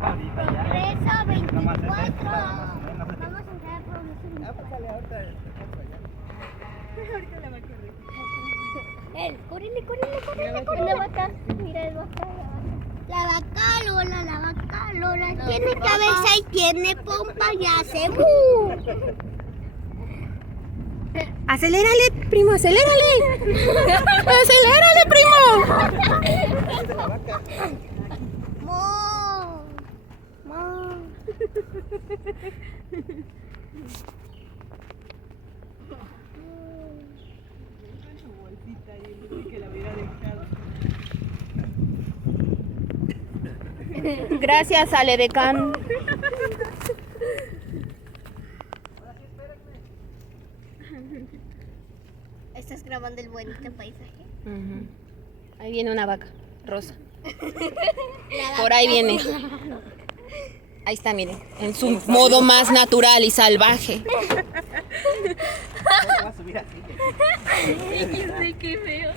Ahorita ya. Progreso Nomás 24. es esto, más o menos. Vamos a entrar a progreso 24. Ahorita la va a correr. Córrele, córrele, córrele, córrele. La vaca, mira el vaca, la vaca Lola, la vaca Lola. Tiene cabeza y tiene pompa y hace ¡mu! Acelérale, primo, acelérale. Acelérale, primo. ¡Mo! ¡Mo! Su bolsita y él dice que la hubiera dejado. Gracias, Ale Decán. ¿Estás grabando el bonito paisaje? Ahí viene una vaca rosa. Por ahí viene. Ahí está, miren. En su modo más natural y salvaje. ¿Cómo va a subir así? Qué feo.